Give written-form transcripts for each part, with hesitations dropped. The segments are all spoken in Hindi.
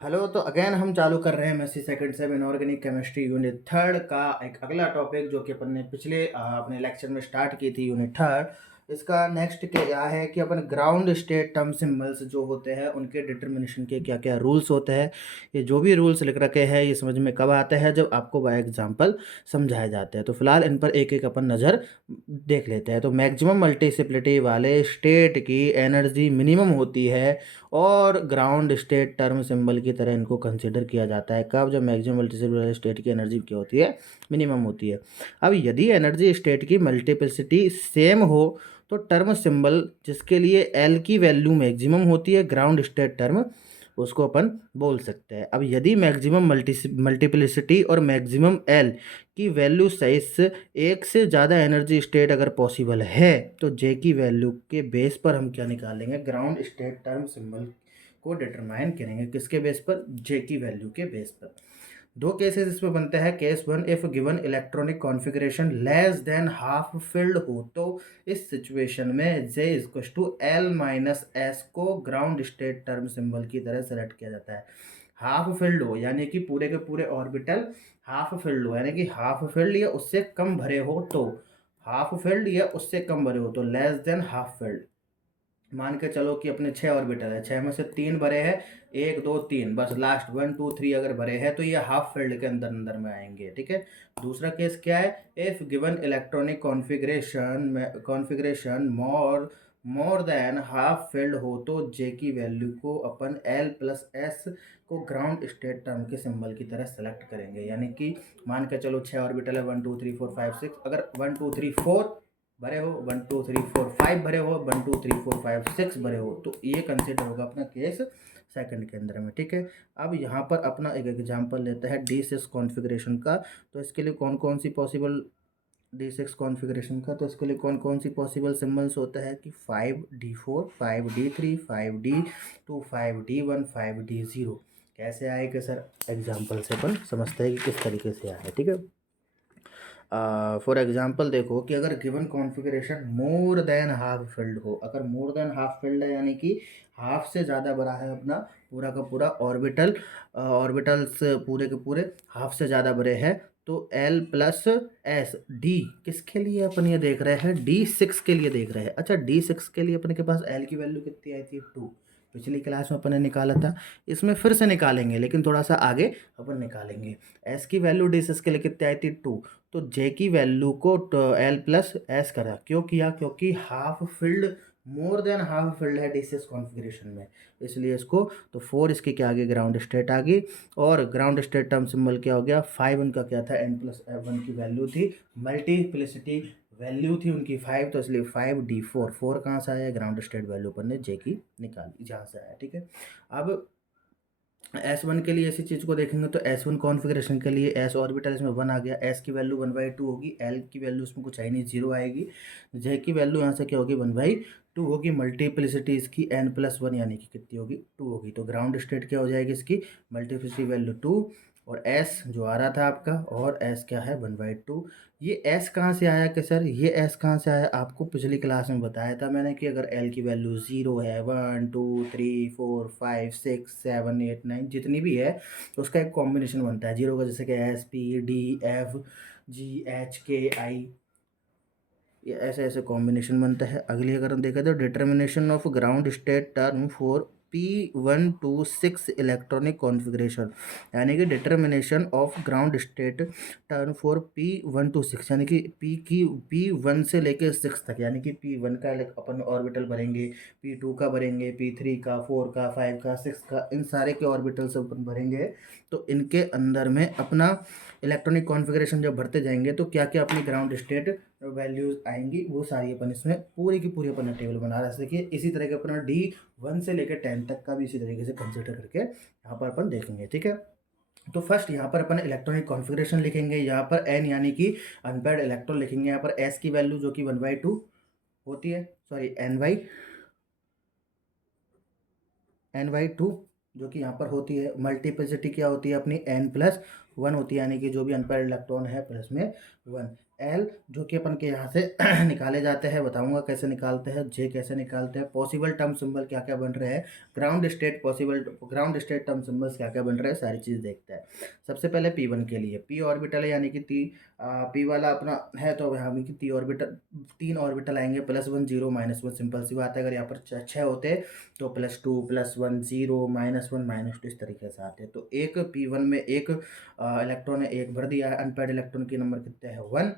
हेलो, तो अगेन हम चालू कर रहे हैं मेसी second sem inorganic chemistry unit third का एक अगला टॉपिक जो कि अपन ने पिछले अपने लेक्चर में स्टार्ट की थी यूनिट थर्ड। इसका नेक्स्ट क्या है कि अपन ग्राउंड स्टेट टर्म सिंबल्स जो होते हैं उनके डिटर्मिनेशन के क्या क्या रूल्स होते हैं। ये जो भी रूल्स लिख रखे हैं ये समझ में कब आते हैं, जब आपको बाय एग्जांपल समझाए जाते हैं। तो फिलहाल इन पर एक एक अपन नज़र देख लेते हैं। तो मैक्सिमम मल्टीसिप्लिटी वाले स्टेट की एनर्जी मिनिमम होती है और ग्राउंड स्टेट टर्म सिंबल की तरह इनको कंसिडर किया जाता है। कब? जब मैक्सिमम मल्टीसिप्लिटी स्टेट की एनर्जी क्या होती है? मिनिमम होती है। अब यदि एनर्जी स्टेट की मल्टीप्लिसिटी सेम हो तो टर्म सिंबल जिसके लिए एल की वैल्यू मैक्सिमम होती है, ग्राउंड स्टेट टर्म, उसको अपन बोल सकते हैं। अब यदि मैक्सिमम मल्टीप्लिसिटी और मैक्सिमम एल की वैल्यू साइज एक से ज़्यादा एनर्जी स्टेट अगर पॉसिबल है तो जे की वैल्यू के बेस पर हम क्या निकालेंगे? ग्राउंड स्टेट टर्म सिंबल को डिटरमाइन करेंगे। किसके बेस पर? जे की वैल्यू के बेस पर। दो केसेस इसमें बनते हैं। Case one, if given electronic configuration less than half filled हो तो इस सिचुएशन में J equal to L minus S को ग्राउंड स्टेट टर्म सिंबल की तरह सेलेक्ट किया जाता है। हाफ फिल्ड हो यानी कि पूरे के पूरे ऑर्बिटल हाफ फिल्ड हो यानी कि हाफ फिल्ड या उससे कम भरे हो तो, हाफ फिल्ड या उससे कम भरे हो तो लेस देन हाफ फिल्ड। मान के चलो कि अपने 6 ऑर्बिटल है, 6 में से 3 भरे हैं, 1 2 3 बस लास्ट 1 2 3 अगर भरे हैं तो ये हाफ फील्ड के अंदर अंदर में आएंगे। ठीक है। दूसरा केस क्या है? If given electronic configuration more than half field हो तो जे की वैल्यू को अपन एल प्लस एस को ग्राउंड स्टेट टर्म के सिंबल की तरह सेलेक्ट करेंगे। यानी कि मान के चलो 6 ऑर्बिटल है, 1 2 3 4 5 6, अगर 1 2 3 4 भरे हो, 1 2 3 4 5 भरे हो, 1 2 3 4 5 6 भरे हो तो ये कंसिडर होगा अपना केस सेकंड के अंदर में। ठीक है। अब यहाँ पर अपना एक एग्जांपल लेता है D6 कॉन्फ़िगरेशन का। तो इसके लिए कौन कौन सी पॉसिबल D6 कॉन्फ़िगरेशन का, तो इसके लिए कौन कौन सी पॉसिबल सिंबल्स होता है कि 5D4 5D3 5D2 5D1 5D0। कैसे आएगा सर? एग्जाम्पल से अपन समझते हैं कि किस तरीके से आए। ठीक है। फॉर एग्जांपल देखो कि अगर given configuration more than half filled हो, अगर मोर देन हाफ फिल्ड है यानी कि हाफ से ज़्यादा बड़ा है अपना पूरा का पूरा ऑर्बिटल्स पूरे के पूरे हाफ से ज़्यादा बड़े हैं तो एल प्लस एस डी किसके लिए अपन ये देख रहे हैं? D6 के लिए देख रहे हैं। अच्छा, D6 के लिए अपने के पास एल की वैल्यू कितनी आई थी? 2। पिछली क्लास में अपन ने निकाला था। इसमें फिर से निकालेंगे लेकिन थोड़ा सा आगे अपन निकालेंगे। एस की वैल्यू D6 के लिए कितनी आई थी? 2। तो जे की वैल्यू को एल प्लस एस करा। क्यों किया? क्योंकि half filled more than half field है D6 कॉन्फ़िगरेशन में, इसलिए इसको तो 4 इसके क्या आ गई? ग्राउंड स्टेट आ गई। और ग्राउंड स्टेट टर्म सिंबल क्या हो गया? 5 उनका क्या था? एन प्लस वन की वैल्यू थी, मल्टीप्लिसिटी वैल्यू थी उनकी 5, तो इसलिए 5D4। 4 कहाँ से आया? ग्राउंड स्टेट वैल्यू पर ने जे की निकाली जहाँ से आया। ठीक है। अब S1 के लिए इसी चीज़ को देखेंगे तो S1 कॉन्फ़िगरेशन के लिए S ऑर्बिटल इसमें 1 आ गया, S की वैल्यू 1/2 होगी, L की वैल्यू इसमें कुछ है ही नहीं, 0 आएगी। J की वैल्यू यहाँ से क्या होगी? 1/2 होगी। मल्टीप्लिसिटी इसकी n+1 यानी कि कितनी होगी? 2 होगी। तो ग्राउंड स्टेट क्या हो जाएगी इसकी? मल्टीप्लिसिटी वैल्यू 2 और S जो आ रहा था आपका, और S क्या है? 1/2। ये S कहाँ से आया कि सर? ये S कहाँ से आया? आपको पिछली क्लास में बताया था मैंने कि अगर L की वैल्यू 0 है, 1 2 3 4 5 6 7 8 9 जितनी भी है तो उसका एक कॉम्बिनेशन बनता है 0 का, जैसे कि SPDFGHKI, ये ऐसे ऐसे कॉम्बिनेशन बनता है। अगली अगर हम देखें तो determination of ground state term for P126 electronic configuration, यानी कि determination of ground state term for P126 यानी कि P1 से लेकर 6 तक, यानी कि P1 का अपन ऑर्बिटल भरेंगे, P2 का भरेंगे, P3 का, 4 का, 5 का, 6 का, इन सारे के ऑर्बिटल से अपन भरेंगे। तो इनके अंदर में अपना इलेक्ट्रॉनिक कॉन्फ़िगरेशन जब भरते जाएंगे तो क्या क्या अपनी ग्राउंड स्टेट वैल्यूज आएंगी वो सारी अपन इसमें पूरी की पूरी अपन टेबल बना रहे हैं। देखिए इसी तरह के अपना D1 से लेकर 10 तक का भी इसी तरीके से कंसिडर करके यहाँ पर अपन देखेंगे। ठीक है। तो फर्स्ट यहाँ पर अपन इलेक्ट्रॉनिक कॉन्फ़िगरेशन लिखेंगे, यहाँ पर N यानी कि अनपेयर्ड इलेक्ट्रॉन लिखेंगे, यहाँ पर S की वैल्यू जो कि 1/2 होती है, सॉरी N/2 जो कि यहाँ पर होती है। मल्टीप्लिसिटी क्या होती है अपनी? N+1 वन होती है, यानी कि जो भी अनपेयर्ड इलेक्ट्रॉन है प्लस में वन। एल जो कि अपन के यहाँ से निकाले जाते हैं, बताऊंगा कैसे निकालते हैं। जे कैसे निकालते हैं, पॉसिबल टर्म सिंबल क्या क्या बन रहे हैं, ground state possible ground state term symbols क्या क्या बन रहे हैं, सारी चीज़ देखते हैं। सबसे पहले P1 के लिए पी ऑर्बिटल है, यानी कि पी वाला अपना है, तो यहाँ की तीन ऑर्बिटल आएंगे, +1 0 -1। सिंपल सी बात है, अगर यहाँ पर छः होते तो +2 +1 0 -1 -2 इस तरीके से आते हैं। तो एक P1 में एक इलेक्ट्रॉन है, एक भर दिया है। अनपेयर्ड इलेक्ट्रॉन की नंबर कितने हैं, 1।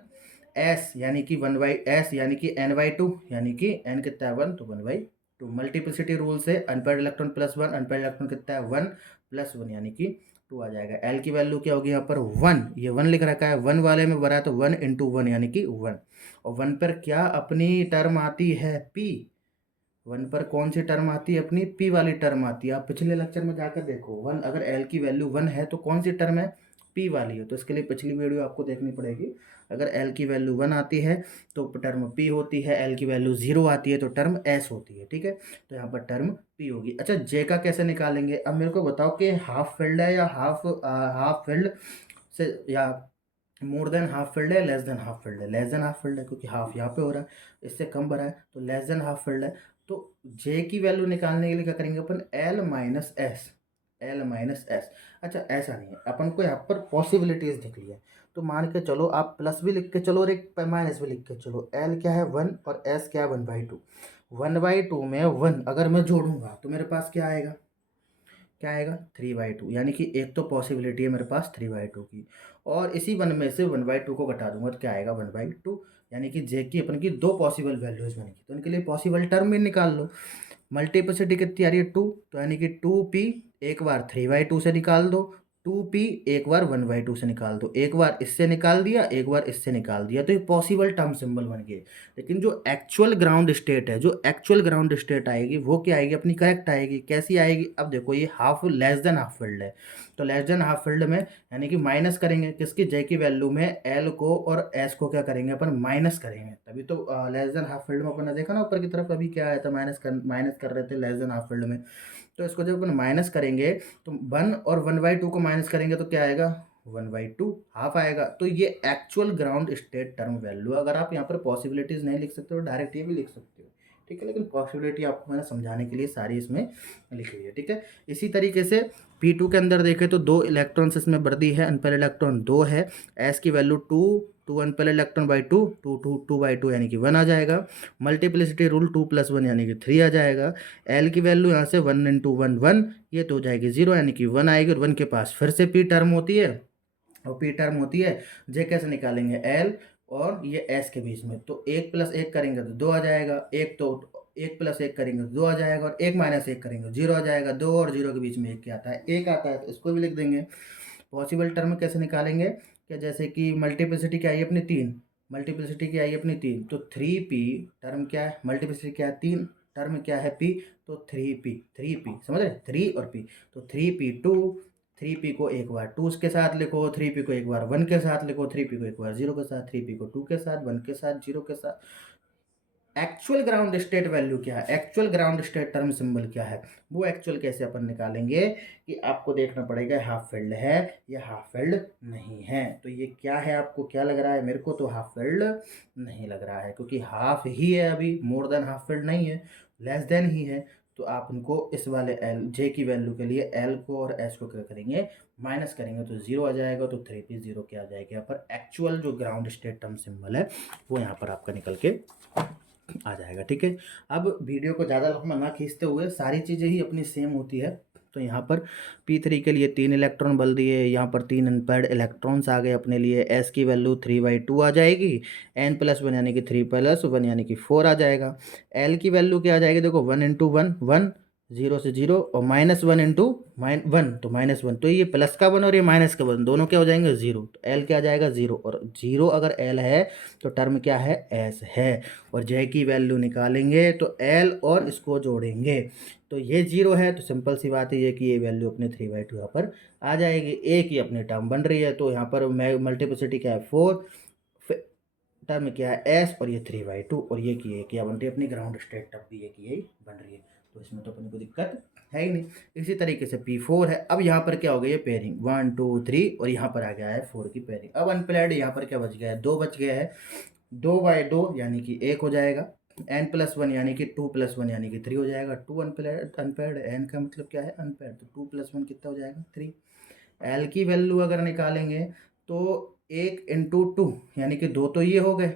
एस यानी कि 1/s यानी कि n/2, यानी कि n कितना है 1, तो 1/2। मल्टीप्लिसिटी रूल से अनपेयर्ड इलेक्ट्रॉन +1, अनपेयर्ड इलेक्ट्रॉन कितना है 1 +1 यानी कि 2 आ जाएगा। एल की वैल्यू क्या होगी यहाँ पर 1, ये 1 लिख रखा है, 1 वाले में भरा है तो 1 × 1 यानी कि 1। और 1 पर क्या अपनी टर्म आती है, p। 1 पर कौन सी टर्म आती है, अपनी p वाली टर्म आती है। आप पिछले लेक्चर में जाकर देखो, 1 अगर l की वैल्यू 1 है तो कौन सी टर्म है, p वाली है। तो इसके लिए पिछली वीडियो आपको देखनी पड़ेगी। अगर l की वैल्यू 1 आती है तो टर्म p होती है, l की वैल्यू 0 आती है तो टर्म s होती है, ठीक है। तो यहाँ पर टर्म p होगी। अच्छा, j का कैसे निकालेंगे, अब मेरे को बताओ कि हाफ फिल्ड है या हाफ फिल्ड से, या मोर देन हाफ फील्ड है, लेस देन हाफ फील्ड है। लेस देन हाफ फील्ड है क्योंकि हाफ यहाँ पे हो रहा है, इससे कम भरा है, तो लेस देन हाफ फील्ड है। तो जे की वैल्यू निकालने के लिए क्या करेंगे अपन, L minus S, L minus S. अच्छा, ऐसा नहीं है, अपन को यहाँ पर पॉसिबिलिटीज दिख रही है, तो मान के चलो आप प्लस भी लिख के चलो और एक माइनस भी लिख के चलो। एल क्या है 1 और एस क्या है 1/2। 1/2 में 1 अगर मैं जोड़ूंगा तो मेरे पास क्या आएगा, क्या आएगा 3/2, यानी कि एक तो पॉसिबिलिटी है मेरे पास 3/2 की, और इसी 1 में से 1/2 को घटा दूंगा तो क्या आएगा 1/2, यानी कि जे की अपन की दो पॉसिबल वैल्यूज बनेगी। तो इनके लिए पॉसिबल टर्म भी निकाल लो। मल्टीप्लिसिटी कितनी आ रही है 2, तो यानी कि 2p एक बार 3/2 से निकाल दो, 2p एक बार 1/2 से निकाल दो, एक बार इससे निकाल दिया, एक बार इससे निकाल दिया, तो ये पॉसिबल टर्म सिंबल बन गए। लेकिन जो एक्चुअल ग्राउंड स्टेट है, जो एक्चुअल ग्राउंड स्टेट आएगी वो क्या आएगी, अपनी करेक्ट आएगी। कैसी आएगी, अब देखो ये half less than half field है, तो लेस देन हाफ फील्ड में यानी कि माइनस करेंगे किसकी, जे की वैल्यू में एल को और एस को क्या करेंगे अपन, माइनस करेंगे। तभी तो लेस देन हाफ फील्ड में अपन ने देखा ना ऊपर की तरफ अभी क्या आया था, माइनस कर रहे थे लेस देन हाफ फील्ड में। तो इसको जब अपन माइनस करेंगे तो 1 और 1/2 को माइनस करेंगे तो क्या आएगा 1/2, हाफ आएगा। तो ये actual ground state term value, अगर आप यहाँ पर पॉसिबिलिटीज नहीं लिख सकते हो डायरेक्ट ये भी लिख सकते हो, ठीक है। लेकिन पॉसिबिलिटी आपको मैंने समझाने के लिए सारी इसमें लिखी हुई है, ठीक है। इसी तरीके से P2 के अंदर देखें तो 2 इलेक्ट्रॉन्स इसमें बढ़ दी है, अनपेयर इलेक्ट्रॉन 2 है, एस की वैल्यू 2, 2 अनपेयर इलेक्ट्रॉन बाई 2, 2/2 यानी कि 1 आ जाएगा। मल्टीप्लिसिटी रूल 2 + 1 यानी कि 3 आ जाएगा। एल की वैल्यू यहाँ से 1 × 1 1, ये तो हो जाएगी 0 यानी कि 1 आएगी, और 1 के पास फिर से पी टर्म होती है, और पी टर्म होती है। जे कैसे निकालेंगे, एल और ये एस के बीच में, तो 1 + 1 करेंगे तो 2 आ जाएगा, एक तो 1 + 1 करेंगे तो 2 आ जाएगा, और 1 - 1 करेंगे 0 आ जाएगा। 2 और 0 के बीच में 1 क्या आता है, 1 आता है, तो इसको भी लिख देंगे। पॉसिबल टर्म कैसे निकालेंगे, कि जैसे कि मल्टीप्लिसिटी क्या आई अपनी 3, मल्टीप्लिसिटी क्या आई अपनी 3, तो 3p टर्म क्या है, मल्टीप्लिसिटी क्या है 3, टर्म क्या है p, तो 3p समझ रहे, 3 और p, तो 3p2, 3p को एक बार 2 के साथ लिखो, 3p को एक बार 1 के साथ लिखो, 3p को एक बार 0 के साथ, 3p को 2 के साथ, 1 के साथ, 0 के साथ। एक्चुअल ग्राउंड स्टेट वैल्यू क्या है, actual ground state term symbol क्या है, वो एक्चुअल कैसे अपन निकालेंगे, कि आपको देखना पड़ेगा हाफ फील्ड है या हाफ फील्ड नहीं है। तो ये क्या है, आपको क्या लग रहा है, मेरे को तो हाफ फील्ड नहीं लग रहा है, क्योंकि हाफ ही है, अभी मोर देन हाफ फील्ड नहीं है, लेस देन ही है। तो आप उनको इस वाले एल जे की वैल्यू के लिए एल को और एस को क्या करेंगे, माइनस करेंगे तो 0 आ जाएगा, तो 3p 0 क्या आ जाएगा, यहाँ पर एक्चुअल जो ग्राउंड स्टेट टर्म सिंबल है वो यहाँ पर आपका निकल के आ जाएगा, ठीक है। अब वीडियो को ज़्यादा लंबा ना खींचते हुए, सारी चीज़ें ही अपनी सेम होती है। तो यहाँ पर P3 के लिए 3 इलेक्ट्रॉन बल दिए, यहाँ पर 3 अनपेयर्ड इलेक्ट्रॉन्स आ गए अपने लिए। S की वैल्यू 3/2 आ जाएगी, n+1 यानी कि 3 + 1 यानी कि 4 आ जाएगा। L की वैल्यू क्या आ जाएगी, देखो 1 × 1 1, 0 से 0, और -1 × -1 तो -1, तो ये प्लस का 1 और ये माइनस का 1 दोनों क्या हो जाएंगे 0, तो L क्या आ जाएगा 0, और 0 अगर L है तो टर्म क्या है, S है। और जे की वैल्यू निकालेंगे तो एल और इसको जोड़ेंगे, तो ये 0 है, तो सिंपल सी बात है ये कि ये वैल्यू अपने 3/2 यहाँ पर आ जाएगी। एक ही अपनी टर्म बन रही है, तो यहाँ पर मल्टीप्लिसिटी क्या है 4, टर्म क्या है एस, और ये 3/2, और ये की क्या बन रही है अपनी ग्राउंड स्टेट टर्म भी, ये की यही बन रही है। तो इसमें तो अपनी को दिक्कत है ही नहीं। इसी तरीके से P4 है। अब यहाँ पर क्या हो गई है पेयरिंग 1 2 3 और यहाँ पर आ गया है 4 की पेयरिंग। अब अनपेयर्ड यहाँ पर क्या बच गया है, 2 बच गया है। 2/2 यानी कि 1 हो जाएगा। n+1 यानी कि 2+1 यानी कि 3 हो जाएगा। 2 अनपेयर्ड n का मतलब क्या है अनपेयर्ड, तो 2+1 कितना हो जाएगा 3। l की वैल्यू अगर निकालेंगे तो 1 × 2 यानी कि 2 तो ये हो गए,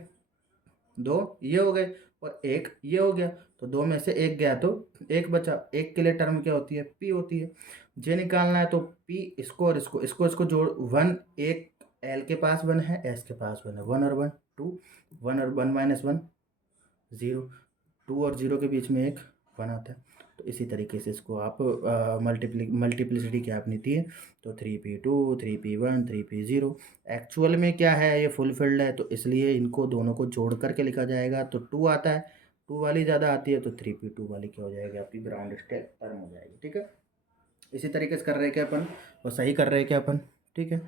2 ये हो गए और 1 ये हो गया। तो 2 में से 1 गया तो 1 बचा। 1 के लिए टर्म क्या होती है p होती है। जे निकालना है तो p इसको और इसको जोड़ 1, एक l के पास 1 है, s के पास 1 है, 1 और 1 2, 1 और 1 - 1 0, 2 और 0 के बीच में एक 1 आता है। तो इसी तरीके से इसको आप मल्टीप्लिसिटी क्या अपनी थी, तो 3p2 3p1 3p0। एक्चुअल में क्या है ये फुलफिल्ड है, तो इसलिए इनको दोनों को जोड़ करके लिखा जाएगा। तो 2 आता है, 2 वाली ज़्यादा आती है, तो 3p2 वाली क्या हो जाएगी आपकी ग्राउंड स्टेट टर्म हो जाएगी। ठीक है, इसी तरीके से कर रहे हैं क्या अपन, और सही कर रहे हैं क्या अपन। ठीक है,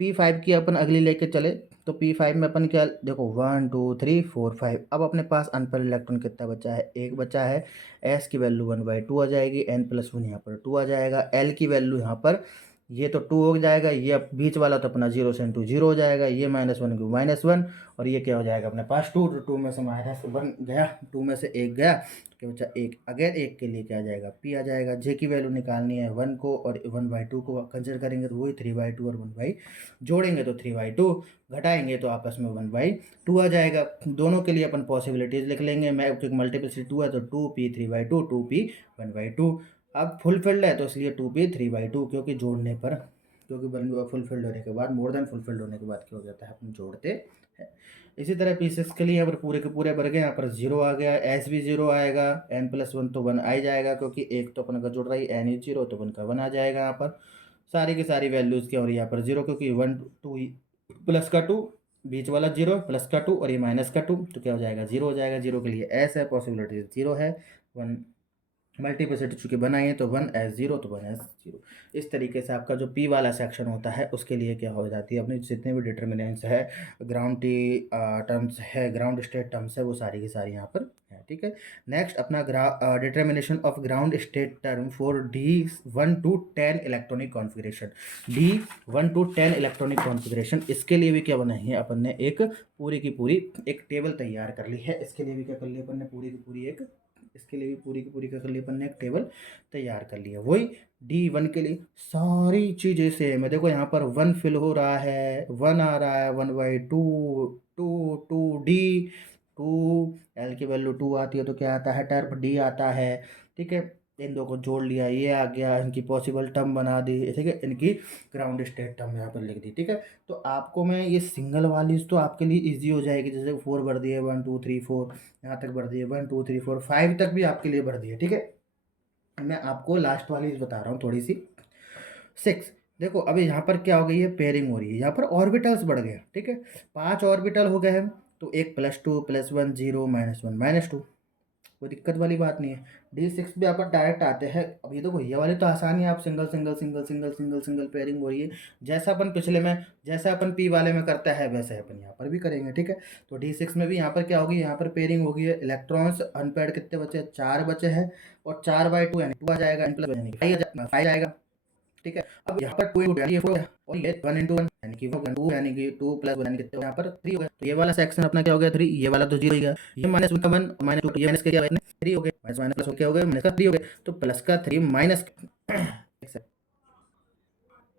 P5 की अपन अगली लेके चले तो P5 में अपन क्या देखो 1 2 3 4 5। अब अपने पास अनपेयर इलेक्ट्रॉन कितना बचा है, एक बचा है। S की वैल्यू 1/2 आ जाएगी, n+1 यहाँ पर 2 आ जाएगा। L की वैल्यू यहाँ पर ये तो 2 हो जाएगा, ये अब बीच वाला तो अपना 0 से इंटू 0 हो जाएगा, ये -1 की -1 और ये क्या हो जाएगा अपने पास 2। तो 2 में से -1 गया, 2 में से 1 गया तो क्या बचा 1। अगेन 1 के लिए क्या आ जाएगा P आ जाएगा। J की वैल्यू निकालनी है 1 को और 1/2 को कंसिडर करेंगे तो वही 3/2 और 1/, जोड़ेंगे तो 3/2, घटाएंगे तो आपस में 1/2 आ जाएगा। दोनों के लिए अपन पॉसिबिलिटीज़ लिख लेंगे। मैं क्योंकि मल्टीप्लिसिटी 2 है तो 2p 3/2 2p 1/2। अब फुलफिल्ड है तो इसलिए 2p 3/2, क्योंकि जोड़ने पर, क्योंकि फुलफिल्ड होने के बाद, मोर देन फुलफिल्ड होने के बाद क्या हो जाता है अपन जोड़ते हैं। इसी तरह P6 के लिए यहाँ पर पूरे के पूरे भर गए, यहाँ पर 0 आ गया, S भी 0 आएगा, n+1 तो 1 आ ही जाएगा क्योंकि एक तो अपन का जुड़ रहा है, n इज 0 तो 1 का 1 आ जाएगा। यहाँ पर सारी की सारी वैल्यूज़ क्या हो रही है यहाँ पर 0, क्योंकि 1 2 प्लस का 2, बीच वाला 0 प्लस का 2 और ये माइनस का 2, तो क्या हो जाएगा 0 हो जाएगा। 0 के लिए S है, पॉसिबिलिटी 0 है। 1 मल्टीप्लिसिटी चूंकि बनाई है तो 1s0 तो 1s0। इस तरीके से आपका जो P वाला सेक्शन होता है उसके लिए क्या हो जाती है अपनी जितने भी डिटर्मिनेंट्स है, ग्राउंड टी टर्म्स है, ग्राउंड स्टेट टर्म्स है, वो सारी की सारी यहाँ पर है। ठीक है, नेक्स्ट अपना determination of ground state term for D1 to 10 electronic configuration. D1 to 10 electronic configuration, इसके लिए भी क्या बनाई है अपन ने एक पूरी की पूरी एक टेबल तैयार कर ली है। इसके लिए भी क्या कर लिया अपन ने पूरी की पूरी एक, इसके लिए भी पूरी की पूरी कर ली अपन ने एक टेबल तैयार कर लिया। वही D1 के लिए सारी चीज़ें सेम है। देखो यहाँ पर 1 फिल हो रहा है, 1 आ रहा है, 1/2 2 2D 2, L की वैल्यू 2 आती है तो क्या आता है टर्म D आता है। ठीक है, इन दो को जोड़ लिया, ये आ गया, इनकी पॉसिबल टर्म बना दी। ठीक है, इनकी ग्राउंड स्टेट टर्म यहाँ पर लिख दी। ठीक है, तो आपको मैं ये सिंगल वाली तो आपके लिए इजी हो जाएगी। जैसे 4 भर दिए, 1 2 3 4 यहाँ तक भर दिए, 1 2 3 4 5 तक भी आपके लिए भर दिए। ठीक है, मैं आपको लास्ट वाली बता रहा हूँ थोड़ी सी, 6। देखो अभी यहाँ पर क्या हो गई है, पेयरिंग हो रही है, यहाँ पर ऑर्बिटल्स बढ़ गए। ठीक है, 5 ऑर्बिटल हो गए हैं, तो एक +2 +1 0 -1 -2, कोई दिक्कत वाली बात नहीं है। D6 भी अपन डायरेक्ट आते हैं। अब ये देखो ये वाली तो आसानी है, आप single single single single single single pairing हो रही है, जैसा अपन पिछले में, जैसा अपन P वाले में करता है वैसे अपन यहाँ पर भी करेंगे। ठीक है, तो D6 में भी यहाँ पर क्या होगी, यहाँ पर पेयरिंग होगी है। इलेक्ट्रॉन्स अनपेयर्ड कितने बचे, 4 बचे हैं और 4/2 यानी 2 आ जाएगा, n+1 यानी कि 5 आएगा। ठीक है, अब यहाँ पर 2 × यानी ये 4 और ये 1 × 1 यानी कि 2 यानी कि 2 + 1 यानी कितने, यहाँ पर 3 हो गया। तो ये वाला सेक्शन अपना क्या हो गया 3, ये वाला तो 0 हो गया, ये -1 का 1 -2 ये माइनस के क्या 3 हो गए, माइनस प्लस क्या हो गया, माइनस का 3 हो गए, तो प्लस का 3 माइनस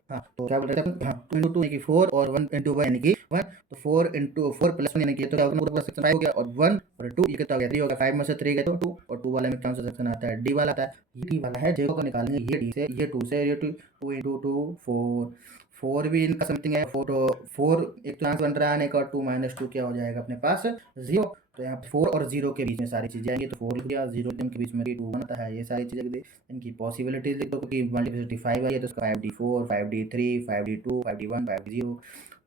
हाँ, तो क्या बोल रहे थे अपन, हाँ 2 × 2 यानी कि 4 और 1 × 1 यानी कि 1, तो 4 × 4 + 1 यानी कि तो क्या होगा पूरा सेक्शन 5 हो गया, और 1 और 2 ये कितना हो गया 3 होगा, 5 में से 3 गए तो 2, और 2 वाले में कौन सा सेक्शन आता है, D वाला आता है। ये D वाला है, J को निकालेंगे, ये D से, ये 2 से, ये 2 × 2 4, 4 भी इनका समथिंग है, 4 तो 4 एक चांस बन रहा है आने का, और 2 - 2 क्या हो जाएगा अपने पास 0। तो यहाँ 4 और 0 के बीच में सारी चीज़ें आएंगी, तो 4 लिख दिया, 0 के बीच में 2 बनता है, ये सारी चीज़ें लिख दी। इनकी पॉसिबिलिटीज लिख दो, क्योंकि मल्टीप्लिसिटी 5 आई है तो इसका 5D4 5D3 5D2 5D1 5D0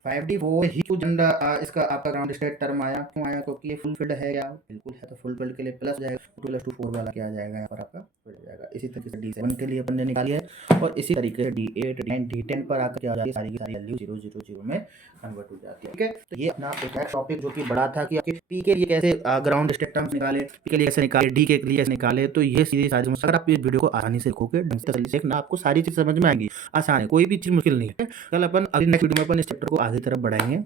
5D वो ही जनरा इसका आपका ग्राउंड स्टेट टर्म आया, क्यों आया? क्योंकि ये फुलफिल्ड है क्या? बिल्कुल है, तो फुलफिल्ड के लिए प्लस जाएगा, 2+2 4 वाला क्या आ जाएगा यहाँ पर आपका फिट हो जाएगा। इसी तरीके से D7 के लिए अपन ने निकाली है, और इसी तरीके से D8 D9 D10 पर आकर क्या हो जाती है, सारी की सारी वैल्यू 0 0 0 में कन्वर्ट हो जाती है। ठीक है, तो ये अपना एक टॉपिक जो कि बड़ा था कि आपके P के लिए कैसे ग्राउंड स्टेट टर्म्स निकाले, P के लिए कैसे निकाले, D के लिए कैसे निकाले, तो ये सीधी सारी समस्या अगर आप इस वीडियो को आसानी से देखोगे, ढंग से तसल्ली से देखना, आपको सारी चीज़ समझ में आएगी। आसान है, कोई भी चीज़ मुश्किल नहीं है। कल अपन अगली नेक्स्ट वीडियो में अपन इस चैप्टर को आगे तरफ बढ़ाएंगे,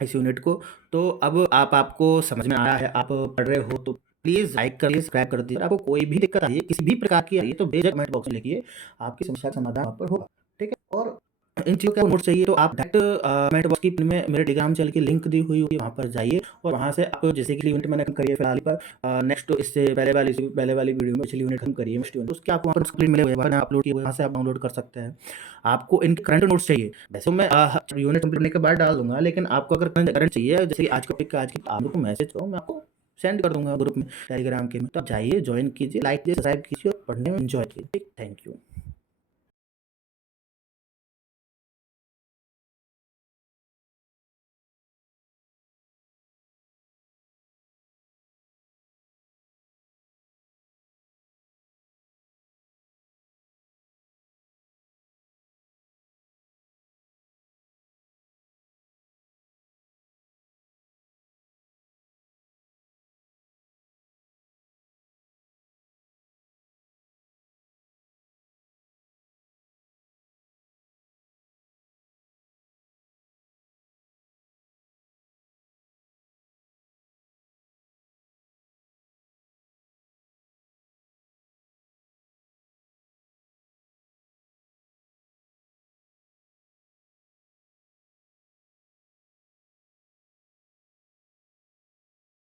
इस यूनिट को। तो अब आपको समझ में आया है, आप पढ़ रहे हो, तो प्लीज़ लाइक कर लीजिए, सब्सक्राइब कर दीजिए। आपको कोई भी दिक्कत आई है, किसी भी प्रकार की आई है, तो बेझिझक कमेंट बॉक्स में लिखिए, आपकी समस्या का समाधान वहाँ पर होगा। ठीक है, और इन चीज़ों का नोट चाहिए तो आप डायरेक्ट कमेंट बॉक्स की पिन में मेरे टेलीग्राम चैनल की लिंक दी हुई होगी, वहाँ पर जाइए, और वहाँ से आप जैसे कि यूनिट मैंने खत्म करी है फिलहाल पर, नेक्स्ट इससे पहले वाली वीडियो में पिछली यूनिट खत्म करी है, नेक्स्ट यूनिट उसके आपको वहाँ पर स्क्रीन मिले हुए हैं, मैंने अपलोड किए हुए, वहाँ से आप डाउनलोड कर सकते हैं। आपको इनके करंट नोट्स चाहिए, वैसे मैं यूनिट कंप्लीट करने के बाद डाल दूंगा, लेकिन आपको अगर करंट चाहिए, जैसे कि आज का पिक आज की, आप लोग को मैसेज करो, मैं आपको सेंड कर दूंगा ग्रुप में टेलीग्राम के में, तो आप जाइए, ज्वाइन कीजिए, लाइक कीजिए, सब्सक्राइब कीजिए, और पढ़ने में एंजॉय कीजिए। Thank you.